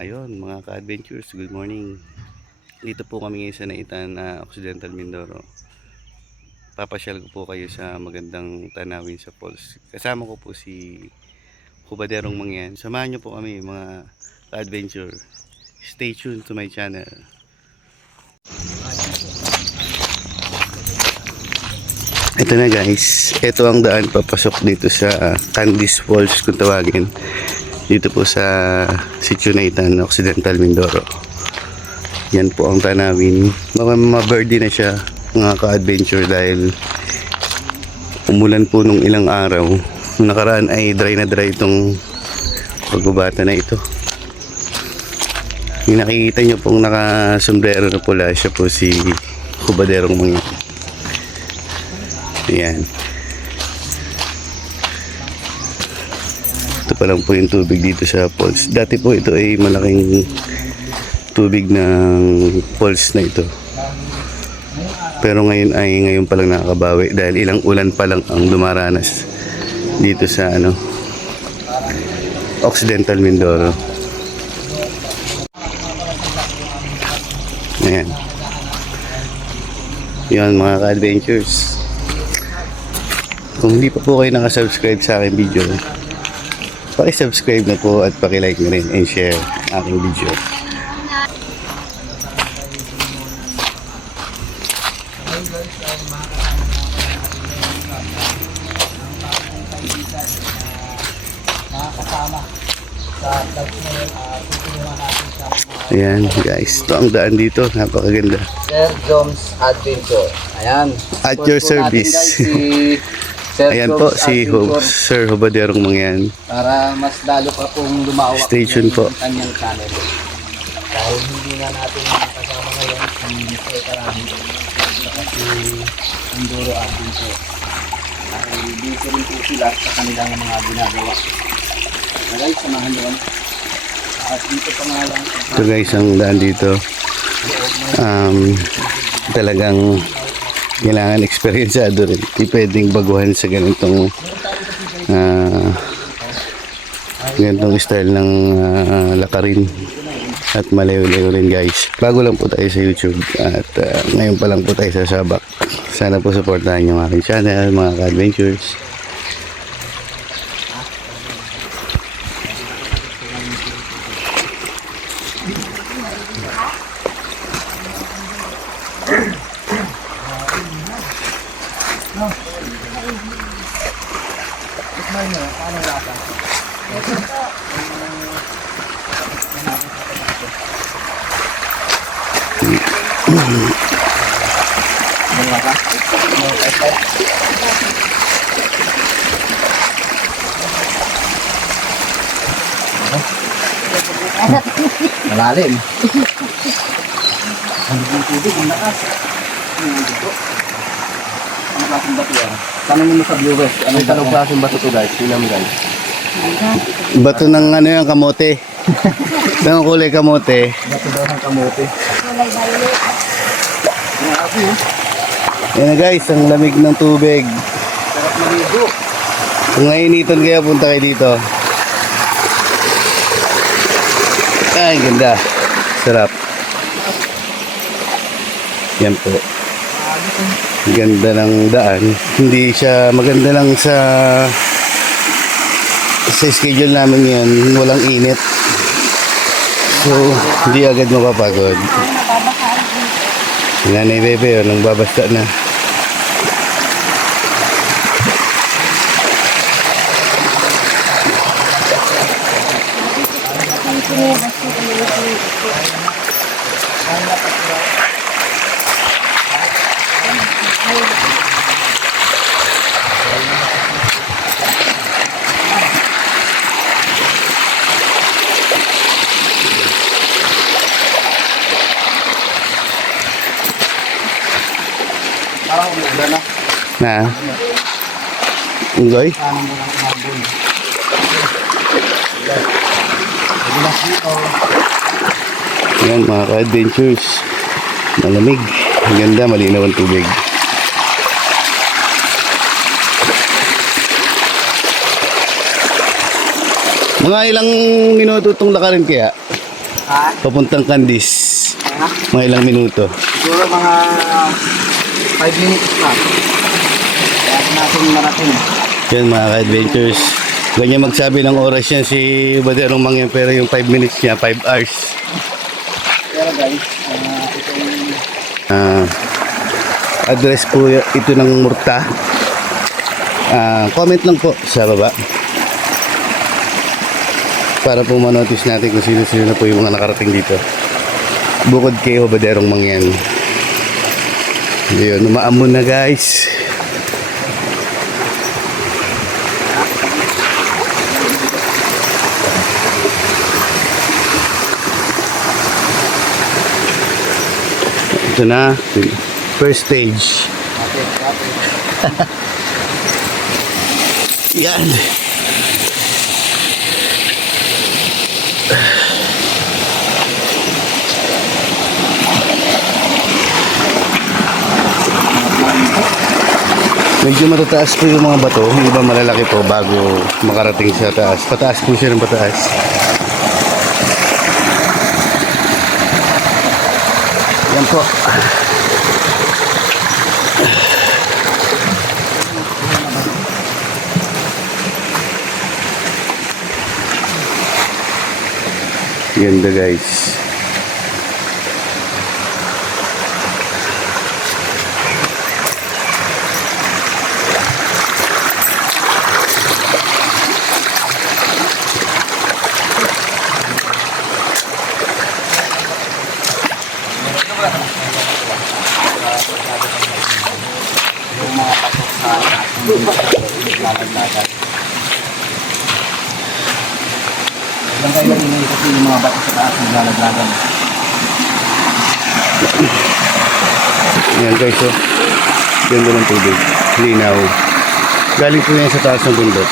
Ayun mga ka-adventures, good morning. Dito po kami ngayon sa Naitan, Occidental Mindoro. Papasyal ko po kayo sa magandang tanawin sa falls. Kasama ko po si Hubaderong Mangyan. Samahan nyo po kami mga ka-adventure. Stay tuned to my channel. Ito na guys, ito ang daan papasok dito sa Candice Falls kung tawagin. Dito po sa Sitio Naitan, Occidental Mindoro. Yan po ang tanawin. Mabirdie na siya mga ka-adventure dahil umulan po nung ilang araw. Nakaraan ay dry na dry itong pagbabata na ito. Yung nakikita nyo pong naka-sombrero na pula, siya po si Hubaderong Mangyan. Ayan. Ito pa lang po yung tubig dito sa falls. Dati po ito ay malaking tubig ng falls na ito. Pero ngayon pa lang nakakabawi dahil ilang ulan pa lang ang dumaranas dito sa Occidental Mindoro. Ayan. Yan mga ka-adventures. Kung hindi pa po kayo nakasubscribe sa aking video, paki-subscribe na po at paki-like na rin and share aking video. Ayan guys, ito ang daan dito, napakaganda. Sir Joms Adventure. Ayan. At your service. Ayan po si Sir Hubaderong Mangyan. Para mas lalo pa pong lumawak Stay tuned po. yung kanyang channel. Dahil hindi na natin makasama ngayon si Mr. Karami at si Mindoro Adventure. Dahil dito rin po sila sa kanilang mga ginagawa. Guys, samahan nyo. At dito pa nga lang. Ito guys, ang daan dito. Talagang kailangan eksperyensado rin. Hindi pwedeng baguhan sa ganitong style ng lakarin. At malayo-layo rin guys. Bago lang po tayo sa YouTube. At ngayon pa lang po tayo sa Sabak. Sana po supportahan yung aking channel, mga ka-adventures. Malalim. Ano yung tubig? Ang lakas. Anong klaseng bato yan? Tanongin mo sa viewers. Anong klaseng bato to guys? Tingnan mo guys. Bato ng yung kamote. Ng kulay kamote. Bato daw ng kamote. Yan na guys, ang lamig ng tubig. Sarap maligo. Kung nainitan kaya punta kayo dito. Ay, ganda. Sarap. Yan po. Ganda ng daan. Hindi siya maganda lang sa schedule namin yan. Walang init. So, hindi agad mapapagod. Nanay Bebe, nang babasta na. Na? Enjoy? Yan mga ka-adventures. Malamig. Ang ganda, malinaw ang tubig. Mga ilang minuto itong lakarin kaya? Ha? Papuntang Candis. Ha? Mga ilang minuto. Siguro mga 5 minutes na. Kaya natin marating. Yan mga ka-adventures. Ganyan magsabi ng oras yan si Baderong Mangyan, pero yung 5 minutes niya, 5 hours. Pero guys, ito yung Address po ito ng Murta. Comment lang po sa baba para po manotice natin kung sino-sino na po yung mga nakarating dito. Bukod kay Baderong Mangyan. Yun, umaamon na guys. Ito na, first stage. Yan. Medyo matataas po yung mga bato, yung iba malalaki po bago makarating sa taas. Pataas po siya ng pataas. Yan po. Ganda guys. yung mga pasok sa lalaglagan. Ilang kayo rin kasi yung mga bato sa taas ng lalaglagan. Yan guys, oh. Ganda ng tubig. Linaw. Galing po yan sa taas ng bundok.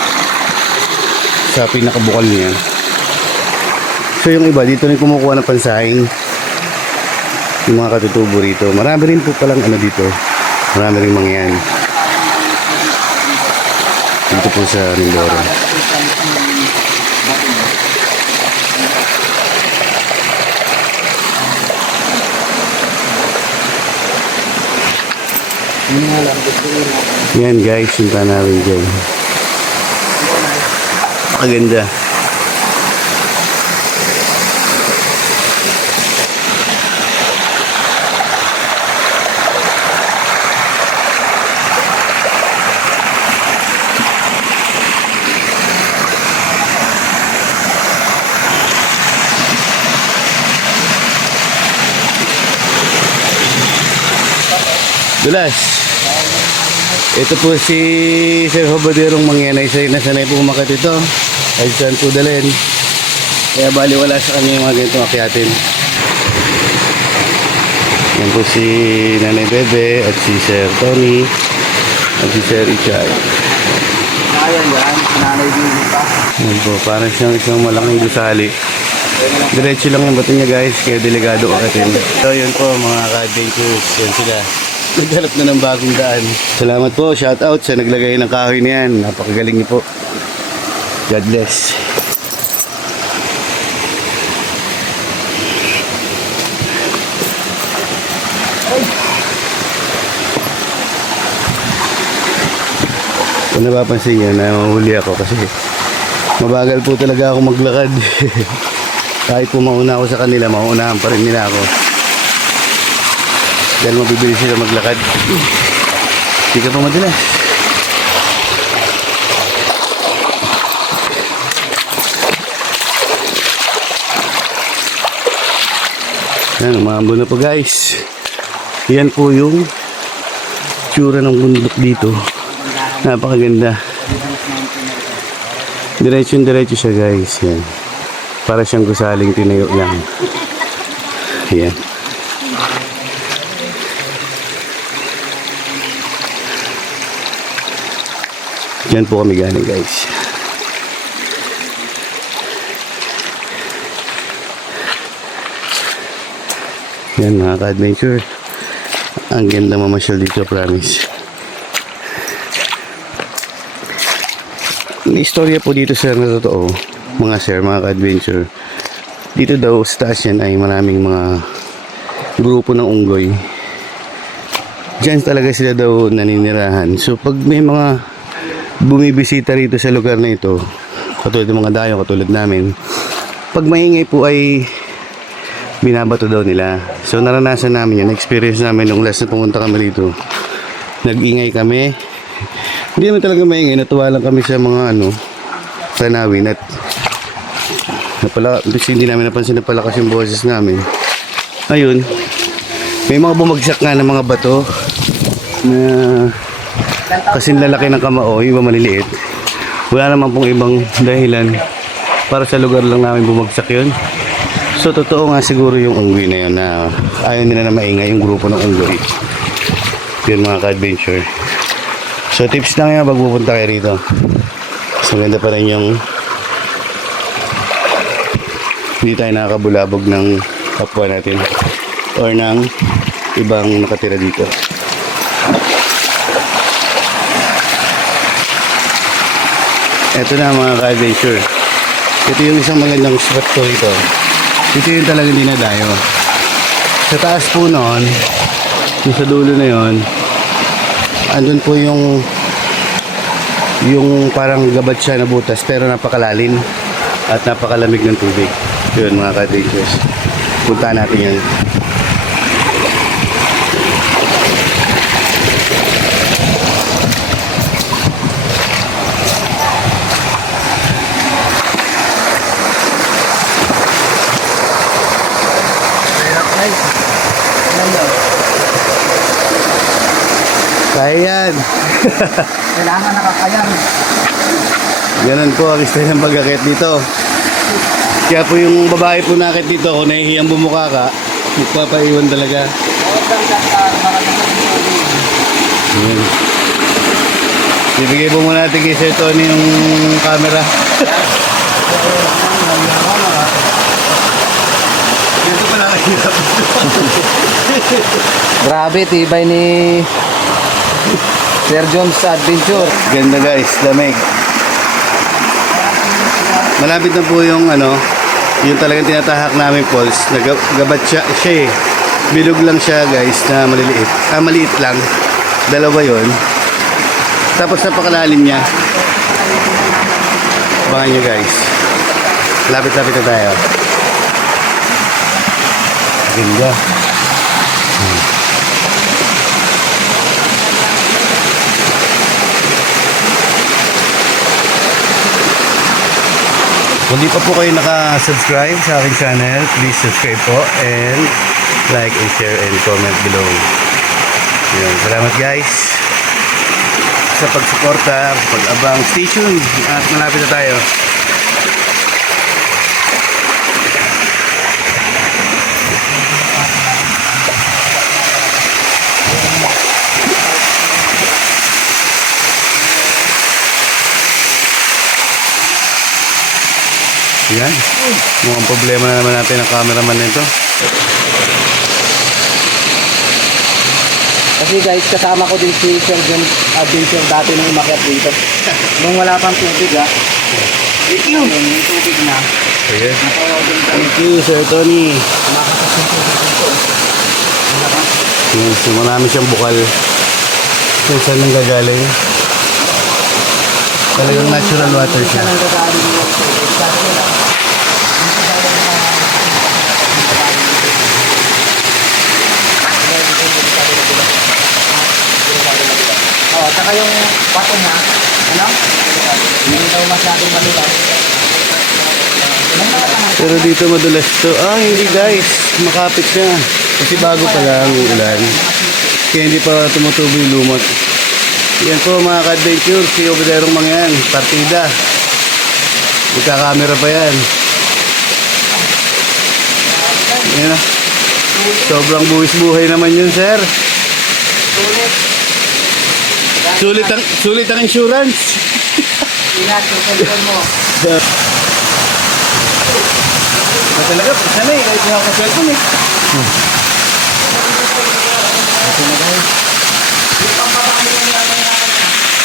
Sa pinakabukal niya. So yung iba, dito rin kumukuha ng pansaing. Yung mga katutubo rito. Marami rin po palang ano dito. Marami rin mangyan. Dito po sa Mindoro. Yan guys, punta namin dyan. Maganda. Dulas. Ito po si Sir Baderong Mangyan ay nasanay po umakit ito. Ay saan po dalhin. Kaya baliwala sa kanya yung mga ganitong akyatin. Yan po si Nanay Bebe at si Sir Tony at si Sir Ichay. Kaya yan, nanay din pa. Yan po, parang siyang isang malaking gusali. Diretso lang yung bato niya guys, kaya delikado akitin. So yun po mga ka-adventures, yan sila. Naghanap na ng bagong daan. Salamat po, shout out sa naglagay ng kahoy na yan. Napakagaling niyo po. God bless. Kung napapansin nyo, namahuli ako kasi mabagal po talaga ako maglakad. Kahit po mauna ako sa kanila, mauunahan pa rin nila ako. Dahil mabibili sila maglakad. Hindi ka pa madalas. Yan, umaambon na po guys. Yan po yung tsura ng bundok dito. Napakaganda. Diretso siya guys. Yan. Para siyang gusaling tinayo lang. Yan. Diyan po kami galing guys. Yan mga ka-adventure. Ang ganda mamasyal dito, promise. May istorya po dito sir na totoo. Mga sir, mga ka-adventure. Dito daw sa taas yan ay maraming mga grupo ng unggoy. Diyan talaga sila daw naninirahan. So pag may mga bumibisita rito sa lugar na ito, katulad ng mga dayo, katulad namin, pag maingay po ay binabato daw nila. So naranasan namin yun, experience namin nung last na pumunta kami dito. Nag-ingay kami. Hindi naman talaga maingay, natuwa lang kami sa mga tanawin at hindi namin napansin na palakas yung boses namin. Ayun, may mga bumagsak nga ng mga bato na kasing lalaki ng kamao, iba maliliit. Wala naman pong ibang dahilan, para sa lugar lang namin bumagsak yun. So totoo nga siguro yung unggoy na yun na ayaw nila na maingay yung grupo ng unggoy. Yun mga ka-adventure. So tips lang yan pag pupunta kayo rito. So ganda pa rin yung hindi tayo nakakabulabog ng kapwa natin or ng ibang nakatira dito. Ito na mga ka-adventure. Ito yung isang magandang spot ko rito. Ito yung talagang dinadayo. Sa taas po noon, yung sa dulo na yon, andun po yung parang gabat siya na butas pero napakalalim at napakalamig ng tubig. Yun mga ka-adventures. Punta natin yan. Kaya yan. Kailangan nakakayan. Ganun po ang style ng pag-akit dito. Kaya po yung babae po nakit dito, kung nahihiyang bumuka ka, magpapaiwan talaga. Ayan. Bibigay po muna natin kay Sir Tony yung camera. Dito pala kahirap. Grabe, tibay ni Sir John's Adventure. Ganda guys, lamig. Malapit na po yung yung talagang tinatahak namin falls. Nagabat siya eh. Bilog lang siya guys na maliliit. Maliit lang. Dalawa yon. Tapos napakalalim niya. Abangan nyo guys. Lapit-lapit na tayo. Ganda. Kung di pa po kayo naka-subscribe sa aking channel, please subscribe po and like and share and comment below. Yun, salamat guys sa pagsuporta, pag-abang. Stay tuned at malapit na tayo. Yan. Mukhang problema na naman natin ang cameraman nito. Kasi guys, kasama ko din si Sir John's Adventure dati nung umakyat dito. Nung wala pang tubig Thank you. May tubig na. Ayan. Thank you, Sir Tony. Yan, so marami siyang bukal. Kung saan nang gagaling. Talagang natural water siya. Saka yung bato niya, hindi daw masyadong madulas. Pero dito madulas to. Hindi guys. Makapit siya. Kasi bago pa lang ang ulan. Kaya hindi pa tumutubo yung lumot. Yan po mga ka-adventure. Si Obederong mga yan. Partida. Magkakamera pa yan. Yan na. Sobrang buwis-buhay naman yun, sir. Sulit ang insurance. Ingat, tutuloy mo. Talaga, sanay. Kahit nga ako cellphone eh.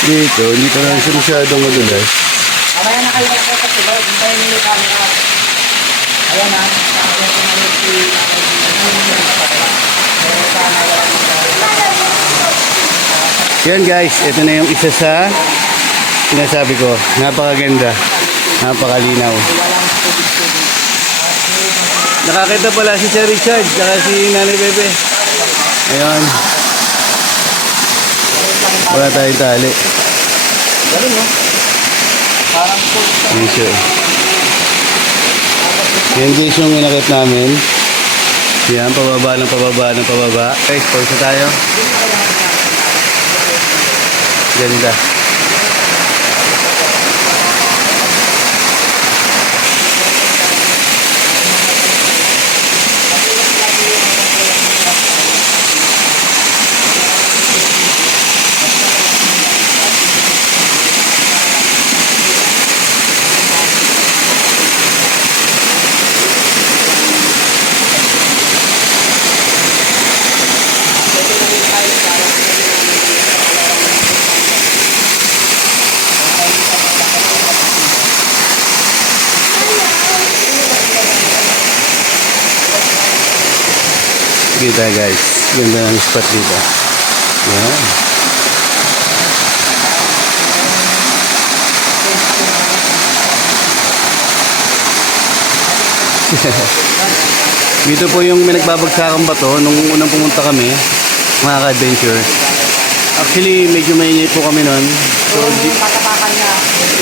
Dito, hindi pa lang siya masyadong madulas. Amaya na kayo nakakasibay. Hintayin niyo yung camera. Ayan Yan guys, ito na yung isa sa sinasabi ko. Napakaganda. Napakalinaw. Nakakita pala si Sir Richard saka si Nanay Bebe. Ayun. Wala tayong tali. Galing, no? Parang full sa... Yan siya. Yan guys yung inakit namin. Yan, pababa ng pababa ng pababa. Guys, pause na tayo. Ganda. Kita guys, ganda ng spot dito. Yan. Dito po yung may nagbabagsakan bato nung unang pumunta kami, mga ka-adventure. Actually, medyo maingay po kami nun. So,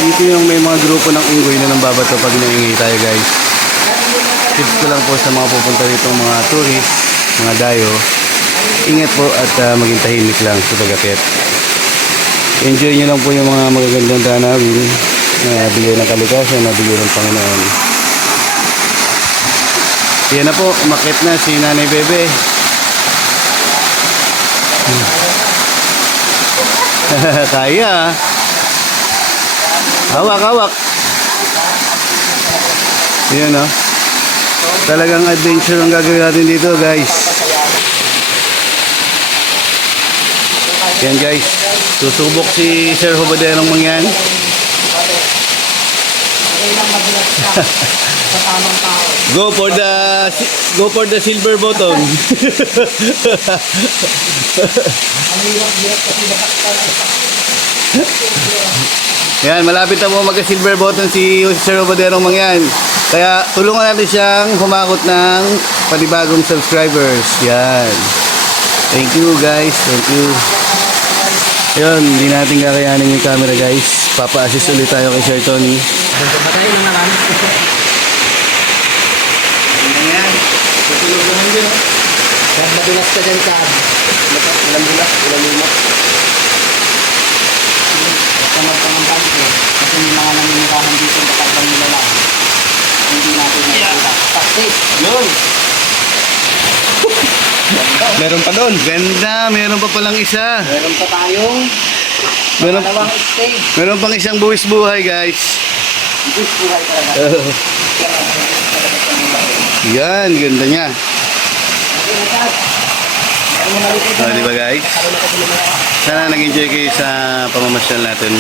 dito yung may mga grupo ng unggoy na nambabato pag naingay tayo guys. Tips ko lang po sa mga pupunta dito mga tourist, mga dayo, ingat po at maging tahimik lang sa pag-akyat. Enjoy nyo lang po yung mga magagandang tanawin na bigay ng kalikasan, na bigay ng Panginoon. Yan na po, umakyat na si Nanay Bebe. Kaya. Hawak, hawak. Yan o. Talagang adventure ang gagawin natin dito guys. Yan guys, susubok si Sir Hobaderong Mangyan. Go for the silver button. Yan, malapit na po magka-silver button si Sir Hobaderong Mangyan. Kaya tulungan natin siyang humakot ng panibagong subscribers. Yan. Thank you guys. Thank you. Yun, hindi natin kakayanin yung camera guys. Papa-assist ulit tayo kay Sir Tony. Matayin na namin. Yan. Tutulog naman dyan. Saan madulas ka dyan, Chad? Ilang bulas, ilang lumot. Basta magpangambang ko. Kasi may mga naninirahan dito na kapag nila lang. Hindi natin nakikita. Success! Yun. Meron pa doon. Ganda, meron pa palang isa. Meron pa tayong Meron, dalawang stage. meron pang isang buwis buhay guys. Gusto buhay talaga. Yan, ganda niya. Okay na, Chad. Meron mo nalikod So, di ba guys? Sana nag-enjoy kayo sa pamamasyal natin.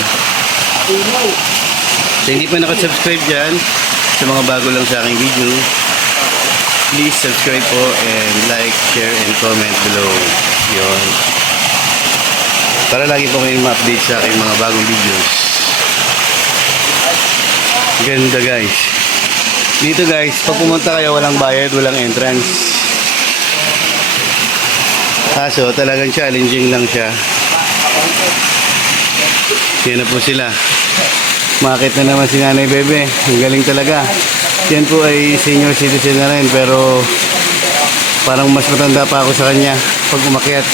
Sa hindi pa nakasubscribe dyan, sa mga bago lang sa aking video, please subscribe po and like, share, and comment below. Yun. Para lagi po kayong ma-update sa aking mga bagong videos. Ganda guys. Dito guys, pag pumunta kayo walang bayad, walang entrance. Kaso talagang challenging lang siya. Yan na po sila. Makit na naman si Nanay Bebe. Ang galing talaga. Yan po ay senior citizen na rin pero parang mas matanda pa ako sa kanya pag umakyat.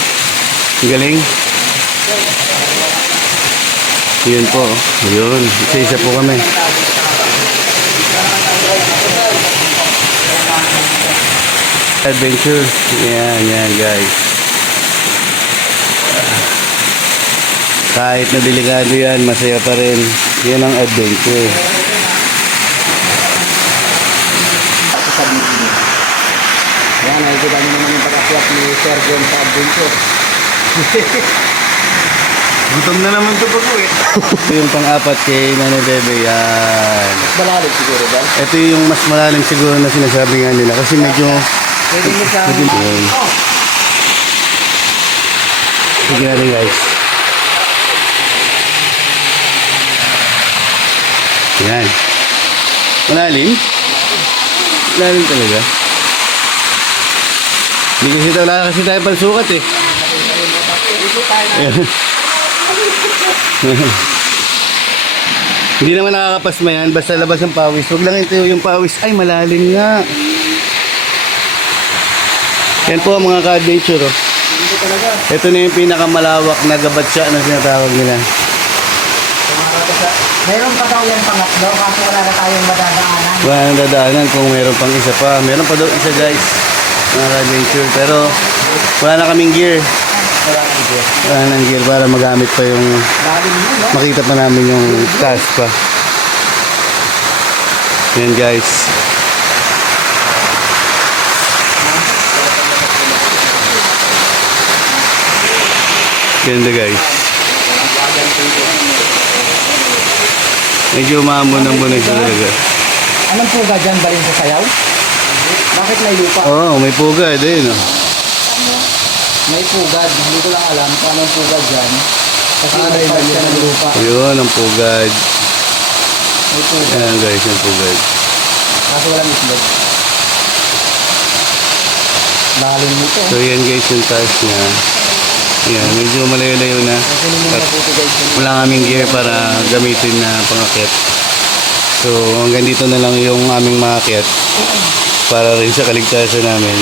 Ang galing. Yun po. Yun. Isa-isa po kami. Adventure. Yan, yan guys. Kahit na delikado yan, masaya pa rin. Yan ang adventure. sa video. Ayan, nakikita nyo naman yung pag-akyat ni Sir John sa adventure. Gutom na naman ito pag-uwi. Ito yung pang-apat kay Nanay Bebe. Yan. Mas malalim siguro ba? Ito yung mas malalim siguro na sinasabi nga nila. Kasi medyo... Pwede mo sa... Yun. Sige natin guys. Yan. Malalim? Malalim talaga. Hindi kasi wala kasi tayo pansukat eh. Ayan. Hindi naman nakakapasma yan. Basta labas ang pawis. Huwag lang ito yung pawis. Ay, malalim nga. Yan po ang mga ka-adventure. Oh. Ito na yung pinakamalawak na gabatsa na sinatawag nila. Meron pa daw yan pangatlo kasi wala na tayong madadaanan. Wala nang dadaanan kung meron pang isa pa. Meron pa daw isa guys. Mga ka-adventure. Pero wala na kaming gear. Wala nang gear para magamit pa yung... Lalim yun, no? Makita pa namin yung taas pa. Yan guys. Ganda guys. Medyo umambon-ambon na siya talaga. Anong puga dyan ba rin sa sayaw? Bakit may lupa? Oo, may pugad. Ayun oh. May pugad. Hindi ko lang alam kung anong pugad dyan. Kasi may part siya ng lupa. Ayun, ang pugad. May pugad. Ayan guys, yung pugad. Kaso walang islog. Lalim nito. So yan guys, yung taas niya. Yan, medyo malayo-layo na. Kasi hindi At na puto guys. wala kaming gear para gamitin na pangakit. So hanggang dito na lang yung aming makakit para rin sa kaligtasan namin.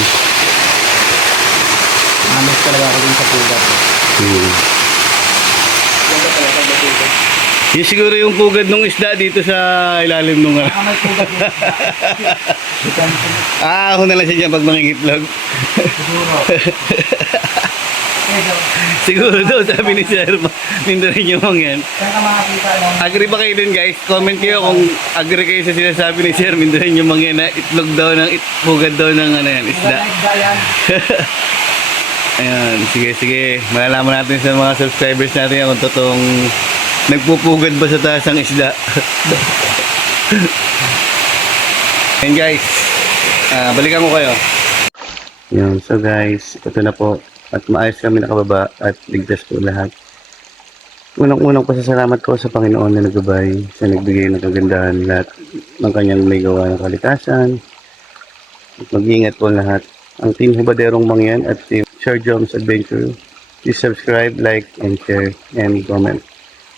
Amis talaga ako din sa pugad. Yung siguro yung pugad ng isda dito sa ilalim nung May pugad din. ako na lang siya dyan pag mangingitlog. Siguro daw sabi ni Sir, mindarin yung mga yan. Saan ka makakita nun? Agree ba kayo dun guys? Comment kayo kung agree kayo sa sinasabi ni Sir, mindarin yung mga yan na itlog daw ng pugad daw ng ano yan, isda. Yan. Ayan, sige. Malalaman natin sa mga subscribers natin yan kung totoong nagpupugad ba sa taas ang isda. Ayan guys, balikan ko kayo. Yun, so guys, ito na po. At maayos kami nakababa at ligtas po lahat. Unang-unang pasasalamat ko sa Panginoon na nagbabay, sa nagbigay ng kagandahan lahat ng kanyang may gawa ng kalikasan. At mag-iingat po lahat. Ang Team Hubaderong Mangyan at Team Sir Joms Adventure. Please subscribe, like, and share, and comment.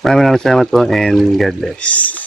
Maraming salamat po and God bless.